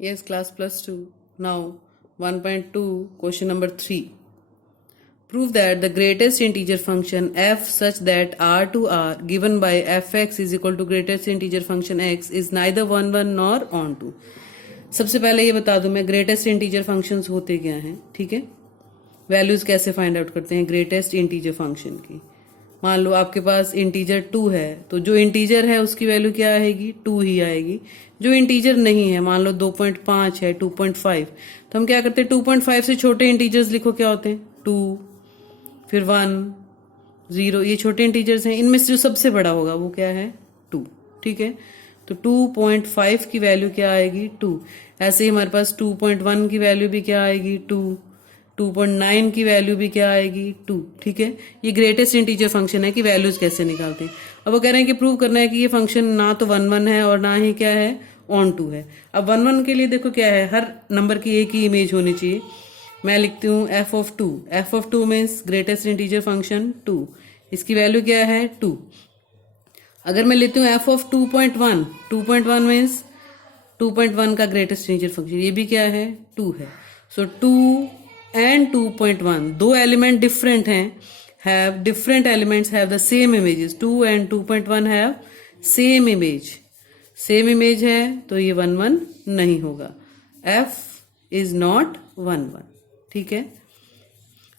Yes, class plus 2. Now, 1.2, question number 3. Prove that the greatest integer function f such that r to r given by fx is equal to greatest integer function x is neither 1 1 nor on 2. सबसे पहले ये बता दूं मैं greatest integer functions होते क्या हैं, ठीक है। वैल्यूज कैसे फाइंड आउट करते हैं ग्रेटेस्ट इंटीजर फंक्शन की। मान लो आपके पास इंटीजर 2 है, तो जो इंटीजर है उसकी वैल्यू क्या आएगी, 2 ही आएगी। जो इंटीजर नहीं है, मान लो 2.5 है, 2.5, तो हम क्या करते हैं 2.5 से छोटे इंटीजर्स लिखो, क्या होते हैं 2, फिर 1, 0, ये छोटे इंटीजर्स हैं। इनमें से जो सबसे बड़ा होगा वो क्या है 2, ठीक है। तो 2.5 की वैल्यू क्या आएगी 2। ऐसे ही हमारे पास 2.1 की वैल्यू भी क्या आएगी 2, 2.9 की वैल्यू भी क्या आएगी 2, ठीक है। ये ग्रेटेस्ट इंटीजर फंक्शन है कि वैल्यूज कैसे निकालते हैं। अब वो कह रहे हैं कि प्रूव करना है कि ये फंक्शन ना तो 1 1 है और ना ही क्या है ऑन 2 है। अब 1 1 के लिए देखो क्या है, हर नंबर की एक ही इमेज होनी चाहिए। मैं लिखती हूँ F of 2, F of 2 means greatest integer function 2, इसकी वैल्यू क्या है 2। अगर मैं लेती हूँ एफ ऑफ 2.1, 2.1 मीन्स 2.1 का ग्रेटेस्ट इंटीजर फंक्शन, ये भी क्या है 2 है। सो 2 एंड 2.1 दो एलिमेंट डिफरेंट हैं, have different elements have the same images. 2 and 2.1 have same image, same image है तो ये 1 1 नहीं होगा। f इज नॉट 1 1, ठीक है।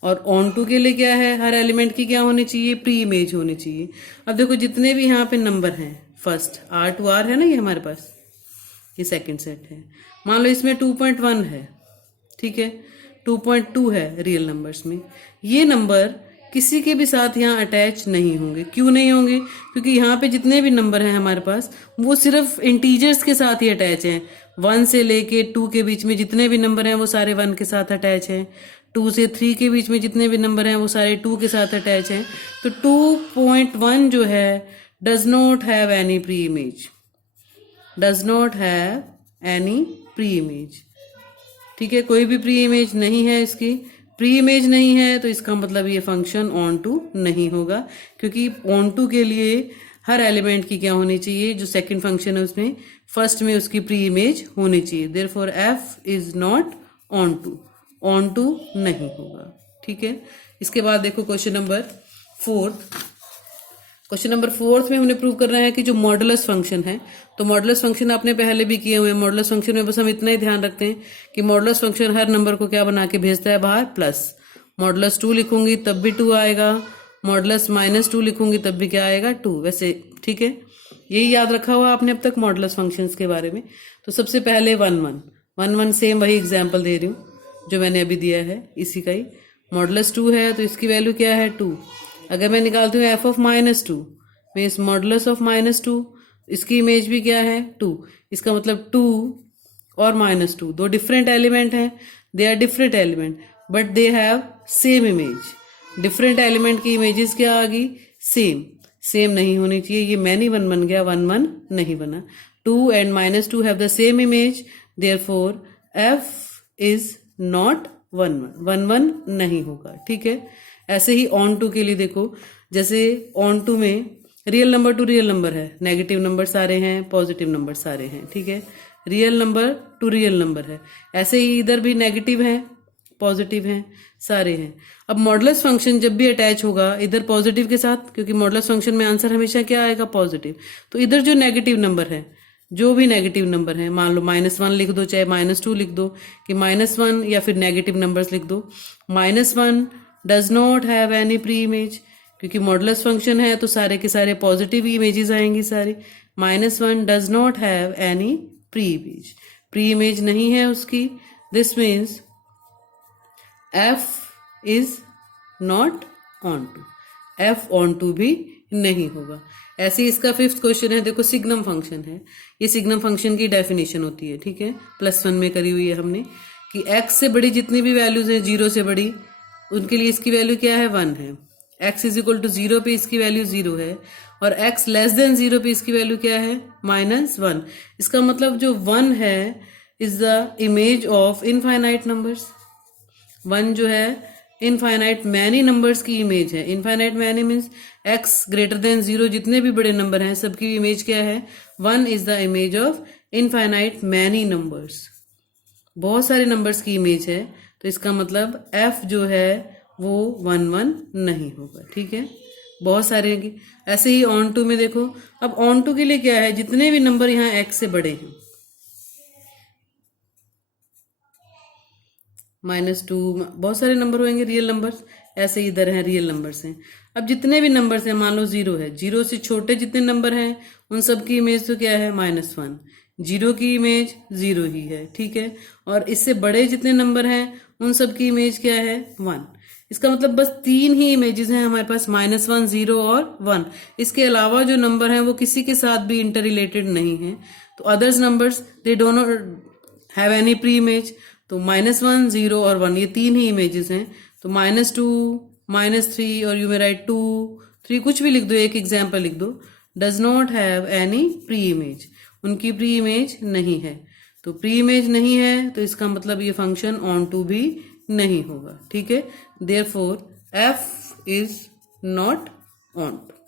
और ऑन टू के लिए क्या है, हर एलिमेंट की क्या होनी चाहिए, प्री इमेज होनी चाहिए। अब देखो जितने भी यहाँ पे नंबर हैं, फर्स्ट r to r है ना, ये हमारे पास ये सेकंड सेट है। मान लो इसमें 2.1 है, ठीक है, 2.2 है रियल नंबर्स में। ये नंबर किसी के भी साथ यहाँ अटैच नहीं होंगे। क्यों नहीं होंगे, क्योंकि यहाँ पे जितने भी नंबर हैं हमारे पास वो सिर्फ इंटीजर्स के साथ ही अटैच हैं। 1 से लेके 2 के बीच में जितने भी नंबर हैं वो सारे 1 के साथ अटैच हैं। 2 से 3 के बीच में जितने भी नंबर हैं वो सारे 2 के साथ अटैच हैं। तो 2.1 जो है does not have any pre image, does not have any pre image, ठीक है। कोई भी प्री इमेज नहीं है, इसकी प्री इमेज नहीं है, तो इसका मतलब ये फंक्शन ऑन टू नहीं होगा, क्योंकि ऑन टू के लिए हर एलिमेंट की क्या होनी चाहिए, जो सेकंड फंक्शन है उसमें फर्स्ट में उसकी प्री इमेज होनी चाहिए। Therefore F is not onto नहीं होगा, ठीक है। इसके बाद देखो क्वेश्चन नंबर 4। क्वेश्चन नंबर 4 में हमने प्रूव करना है कि जो मॉडुलस फंक्शन है, तो मॉडुलस फंक्शन आपने पहले भी किए हुए हैं। मॉडुलस फंक्शन में बस हम इतना ही ध्यान रखते हैं कि मॉडुलस फंक्शन हर नंबर को क्या बना के भेजता है बाहर, प्लस। मॉडुलस 2 लिखूंगी तब भी 2 आएगा, मॉडुलस -2 लिखूंगी तब भी क्या आएगा 2, वैसे, ठीक है। यही याद रखा हुआ आपने अब तक मॉडुलस फंक्शंस के बारे में। तो सबसे पहले 1 1 सेम वही एग्जाम्पल दे रही हूँ जो मैंने अभी दिया है, इसी का ही। मॉडुलस 2 है तो इसकी वैल्यू क्या है 2। अगर मैं निकालती हूँ F of -2 means modulus of -2, इसकी इमेज भी क्या है 2। इसका मतलब 2 और -2 दो डिफरेंट एलिमेंट हैं, they are different element but they have same image. Different element की इमेजेस क्या आ गई, सेम। सेम नहीं होनी चाहिए, ये मैनी 1 बन गया, 1 1 नहीं बना। 2 and -2 have the same image, therefore F is not 1 1 नहीं होगा, ठीक है। ऐसे ही ऑन टू के लिए देखो, जैसे ऑन टू में real number two real number है, नेगेटिव नंबर सारे हैं, पॉजिटिव नंबर सारे हैं, ठीक है। Real number two real number है, ऐसे ही इधर भी नेगेटिव हैं, पॉजिटिव हैं, सारे हैं। अब मॉडुलस फंक्शन जब भी अटैच होगा इधर पॉजिटिव के साथ, क्योंकि मॉडुलस फंक्शन में आंसर हमेशा क्या आएगा, पॉजिटिव। तो इधर जो नेगेटिव नंबर है, जो भी नेगेटिव नंबर है, मान लो -1 लिख दो, चाहे -2 लिख दो, कि -1 या फिर नेगेटिव नंबर्स लिख दो। -1 does not have any pre image, क्योंकि मॉडुलस फंक्शन है तो सारे के सारे पॉजिटिव इमेजेस आएंगी सारी। -1 does not have any pre image, pre image नहीं है उसकी। This means F is not onto, F onto भी नहीं होगा। ऐसे ही इसका 5th क्वेश्चन है, देखो सिग्नम फंक्शन है। ये सिग्नम फंक्शन की डेफिनेशन होती है, ठीक है, +1 में करी हुई है हमने, कि x से बड़ी जितनी भी वैल्यूज हैं 0 से बड़ी, उनके लिए इसकी वैल्यू क्या है 1 है। x इज इक्वल टू 0 पे इसकी वैल्यू 0 है, और x लेस देन 0 पे इसकी वैल्यू क्या है -1। इसका मतलब जो 1 है is the image of infinite numbers. 1 जो है इनफाइनाइट मैनी नंबर्स की इमेज है। Infinite many means x greater than 0 जितने भी बड़े नंबर हैं सबकी इमेज क्या है 1 is the image of infinite many numbers, बहुत सारे नंबर्स की इमेज है, तो इसका मतलब f जो है वो 1 1 नहीं होगा। ठीक है, बहुत सारे की। ऐसे ही ऑन टू में देखो, अब ऑन टू के लिए क्या है, जितने भी नंबर यहाँ x से बड़े हैं, -2, बहुत सारे नंबर होंगे रियल नंबर्स, ऐसे इधर हैं रियल नंबर्स हैं। अब जितने भी नंबर्स हैं, मान लो 0 है, 0 से छोटे जितने नंबर हैं उन सब की इमेज तो क्या है, -1, 0 की इमेज 0 ही है। ठीक है, और इससे बड़े जितने नंबर हैं उन सब की इमेज क्या है, 1। इसका मतलब बस 3 ही इमेजेस हैं हमारे पास, -1, 0 और 1। इसके अलावा जो नंबर हैं वो किसी के साथ भी इंटर रिलेटेड नहीं है। तो others numbers they don't have any pre image. तो -1, 0 और 1 ये 3 ही इमेजेस हैं। तो -2, -3 और यू मे राइट 2, 3 कुछ भी लिख दो, एक एग्जाम्पल लिख दो, does not have any pre image, उनकी प्री इमेज नहीं है। तो प्री इमेज नहीं है तो इसका मतलब ये फंक्शन ऑन टू भी नहीं होगा। ठीक है, therefore f is not on to.